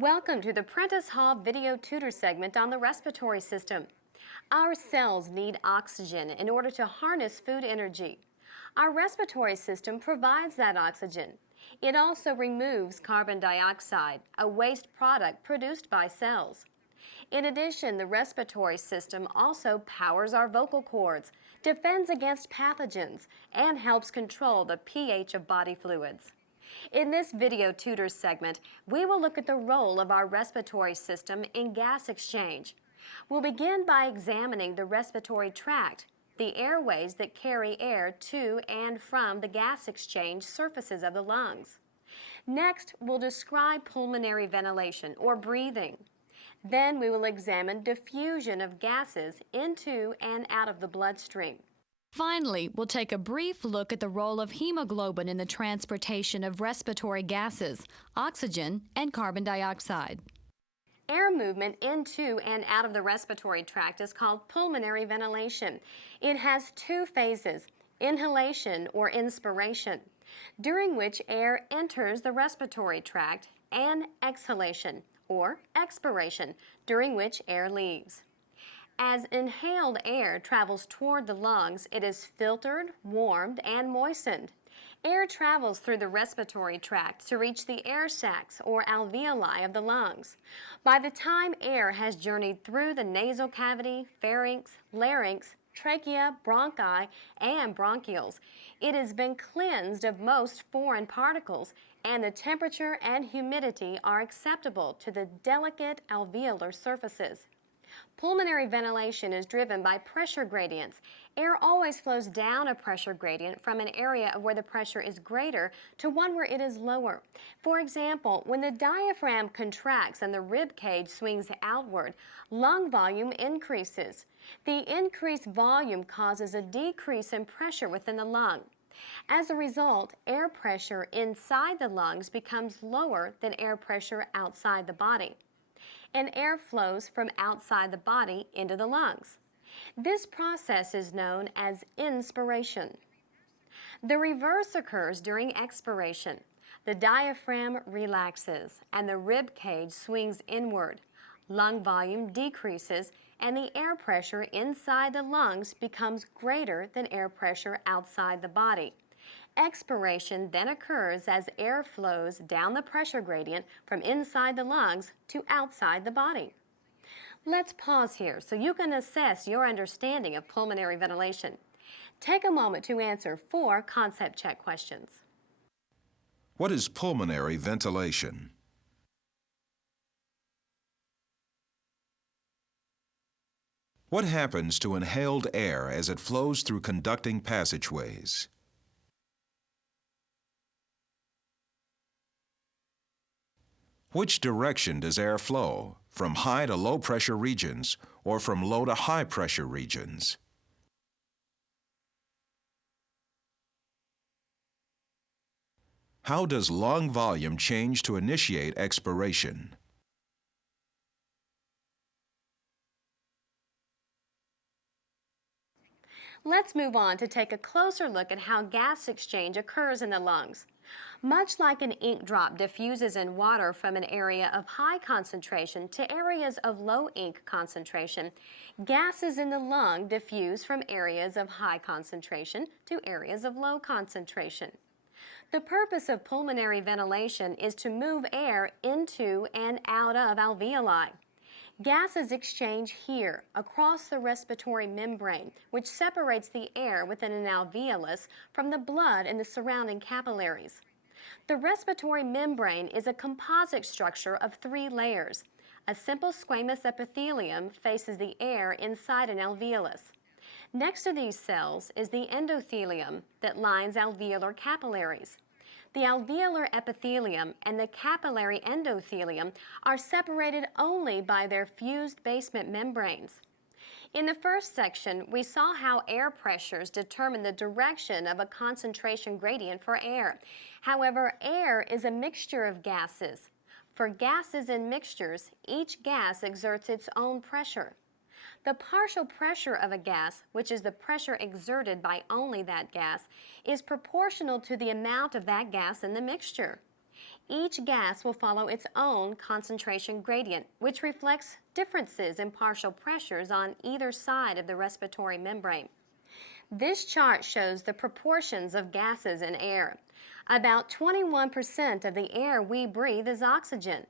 Welcome to the Prentice Hall video tutor segment on the respiratory system. Our cells need oxygen in order to harness food energy. Our respiratory system provides that oxygen. It also removes carbon dioxide, a waste product produced by cells. In addition, the respiratory system also powers our vocal cords, defends against pathogens, and helps control the pH of body fluids. In this video tutor segment, we will look at the role of our respiratory system in gas exchange. We'll begin by examining the respiratory tract, the airways that carry air to and from the gas exchange surfaces of the lungs. Next, we'll describe pulmonary ventilation, or breathing. Then we will examine diffusion of gases into and out of the bloodstream. Finally, we'll take a brief look at the role of hemoglobin in the transportation of respiratory gases, oxygen, and carbon dioxide. Air movement into and out of the respiratory tract is called pulmonary ventilation. It has two phases, inhalation or inspiration, during which air enters the respiratory tract, and exhalation or expiration, during which air leaves. As inhaled air travels toward the lungs, it is filtered, warmed, and moistened. Air travels through the respiratory tract to reach the air sacs or alveoli of the lungs. By the time air has journeyed through the nasal cavity, pharynx, larynx, trachea, bronchi, and bronchioles, it has been cleansed of most foreign particles, and the temperature and humidity are acceptable to the delicate alveolar surfaces. Pulmonary ventilation is driven by pressure gradients. Air always flows down a pressure gradient from an area where the pressure is greater to one where it is lower. For example, when the diaphragm contracts and the rib cage swings outward, lung volume increases. The increased volume causes a decrease in pressure within the lung. As a result, air pressure inside the lungs becomes lower than air pressure outside the body, and air flows from outside the body into the lungs. This process is known as inspiration. The reverse occurs during expiration. The diaphragm relaxes and the rib cage swings inward. Lung volume decreases and the air pressure inside the lungs becomes greater than air pressure outside the body. Expiration then occurs as air flows down the pressure gradient from inside the lungs to outside the body. Let's pause here so you can assess your understanding of pulmonary ventilation. Take a moment to answer 4 concept check questions. What is pulmonary ventilation? What happens to inhaled air as it flows through conducting passageways? Which direction does air flow, from high to low pressure regions or from low to high pressure regions? How does lung volume change to initiate expiration? Let's move on to take a closer look at how gas exchange occurs in the lungs. Much like an ink drop diffuses in water from an area of high concentration to areas of low ink concentration, gases in the lung diffuse from areas of high concentration to areas of low concentration. The purpose of pulmonary ventilation is to move air into and out of alveoli. Gases exchange here, across the respiratory membrane, which separates the air within an alveolus from the blood in the surrounding capillaries. The respiratory membrane is a composite structure of 3 layers. A simple squamous epithelium faces the air inside an alveolus. Next to these cells is the endothelium that lines alveolar capillaries. The alveolar epithelium and the capillary endothelium are separated only by their fused basement membranes. In the first section, we saw how air pressures determine the direction of a concentration gradient for air. However, air is a mixture of gases. For gases and mixtures, each gas exerts its own pressure. The partial pressure of a gas, which is the pressure exerted by only that gas, is proportional to the amount of that gas in the mixture. Each gas will follow its own concentration gradient, which reflects differences in partial pressures on either side of the respiratory membrane. This chart shows the proportions of gases in air. About 21% of the air we breathe is oxygen.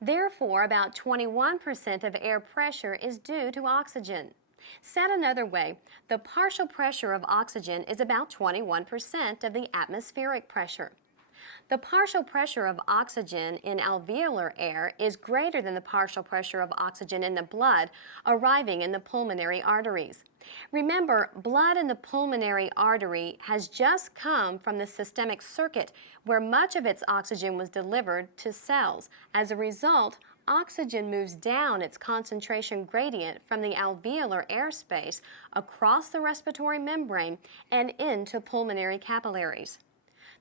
Therefore, about 21% of air pressure is due to oxygen. Said another way, the partial pressure of oxygen is about 21% of the atmospheric pressure. The partial pressure of oxygen in alveolar air is greater than the partial pressure of oxygen in the blood arriving in the pulmonary arteries. Remember, blood in the pulmonary artery has just come from the systemic circuit where much of its oxygen was delivered to cells. As a result, oxygen moves down its concentration gradient from the alveolar airspace across the respiratory membrane and into pulmonary capillaries.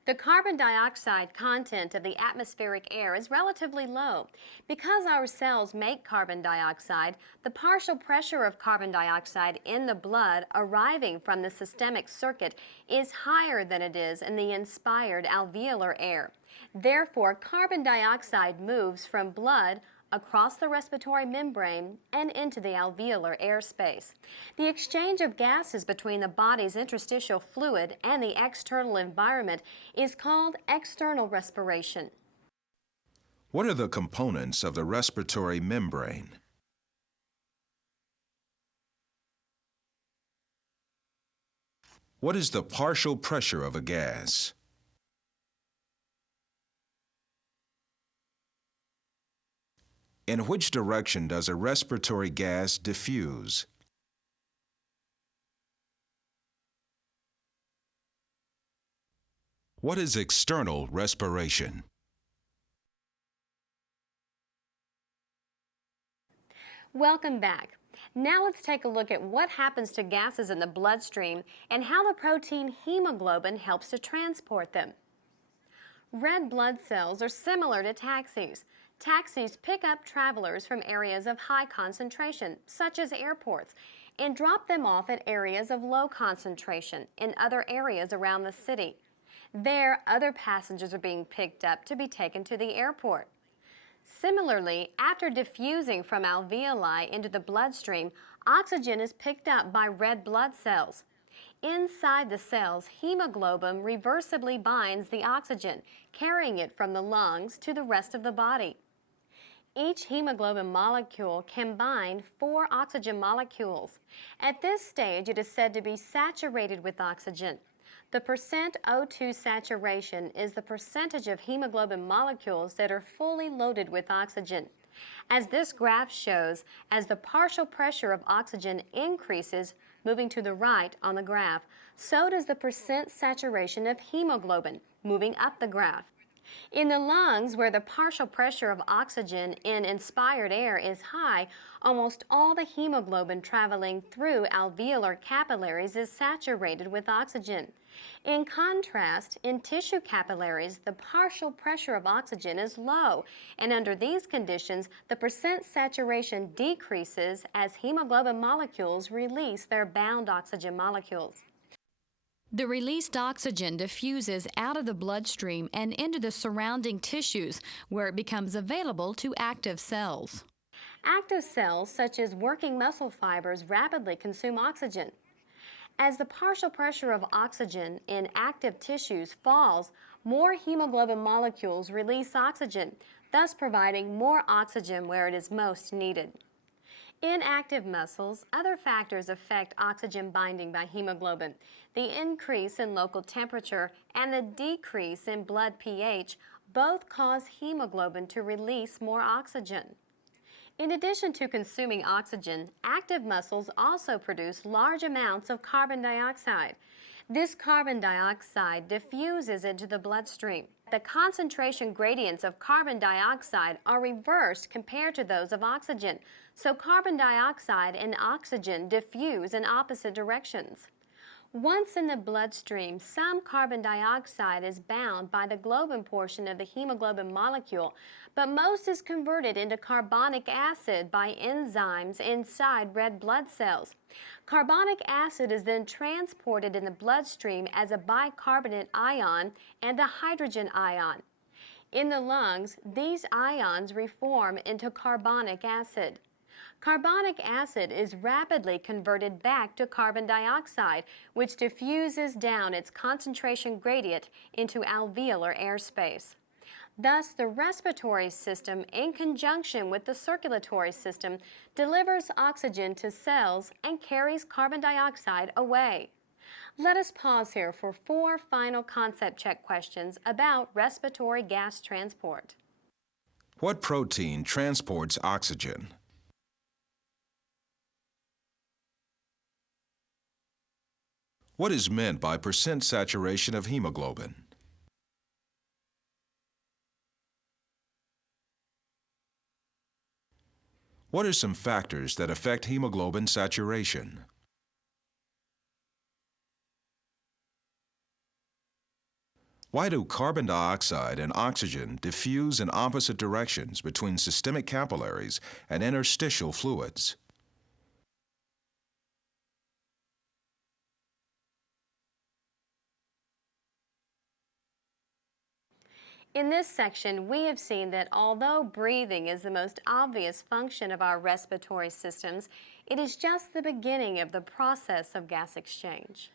The carbon dioxide content of the atmospheric air is relatively low. Because our cells make carbon dioxide, the partial pressure of carbon dioxide in the blood arriving from the systemic circuit is higher than it is in the inspired alveolar air. Therefore, carbon dioxide moves from blood across the respiratory membrane and into the alveolar airspace. The exchange of gases between the body's interstitial fluid and the external environment is called external respiration. What are the components of the respiratory membrane? What is the partial pressure of a gas? In which direction does a respiratory gas diffuse? What is external respiration? Welcome back. Now let's take a look at what happens to gases in the bloodstream and how the protein hemoglobin helps to transport them. Red blood cells are similar to taxis. Taxis pick up travelers from areas of high concentration, such as airports, and drop them off at areas of low concentration in other areas around the city. There, other passengers are being picked up to be taken to the airport. Similarly, after diffusing from alveoli into the bloodstream, oxygen is picked up by red blood cells. Inside the cells, hemoglobin reversibly binds the oxygen, carrying it from the lungs to the rest of the body. Each hemoglobin molecule can bind 4 oxygen molecules. At this stage, it is said to be saturated with oxygen. The percent O2 saturation is the percentage of hemoglobin molecules that are fully loaded with oxygen. As this graph shows, as the partial pressure of oxygen increases, moving to the right on the graph, so does the percent saturation of hemoglobin, moving up the graph. In the lungs, where the partial pressure of oxygen in inspired air is high, almost all the hemoglobin traveling through alveolar capillaries is saturated with oxygen. In contrast, in tissue capillaries, the partial pressure of oxygen is low, and under these conditions, the percent saturation decreases as hemoglobin molecules release their bound oxygen molecules. The released oxygen diffuses out of the bloodstream and into the surrounding tissues, where it becomes available to active cells. Active cells, such as working muscle fibers, rapidly consume oxygen. As the partial pressure of oxygen in active tissues falls, more hemoglobin molecules release oxygen, thus providing more oxygen where it is most needed. In active muscles, other factors affect oxygen binding by hemoglobin. The increase in local temperature and the decrease in blood pH both cause hemoglobin to release more oxygen. In addition to consuming oxygen, active muscles also produce large amounts of carbon dioxide. This carbon dioxide diffuses into the bloodstream. The concentration gradients of carbon dioxide are reversed compared to those of oxygen, so carbon dioxide and oxygen diffuse in opposite directions. Once in the bloodstream, some carbon dioxide is bound by the globin portion of the hemoglobin molecule, but most is converted into carbonic acid by enzymes inside red blood cells. Carbonic acid is then transported in the bloodstream as a bicarbonate ion and a hydrogen ion. In the lungs, these ions reform into carbonic acid. Carbonic acid is rapidly converted back to carbon dioxide, which diffuses down its concentration gradient into alveolar airspace. Thus, the respiratory system, in conjunction with the circulatory system, delivers oxygen to cells and carries carbon dioxide away. Let us pause here for 4 final concept check questions about respiratory gas transport. What protein transports oxygen? What is meant by percent saturation of hemoglobin? What are some factors that affect hemoglobin saturation? Why do carbon dioxide and oxygen diffuse in opposite directions between systemic capillaries and interstitial fluids? In this section, we have seen that although breathing is the most obvious function of our respiratory systems, it is just the beginning of the process of gas exchange.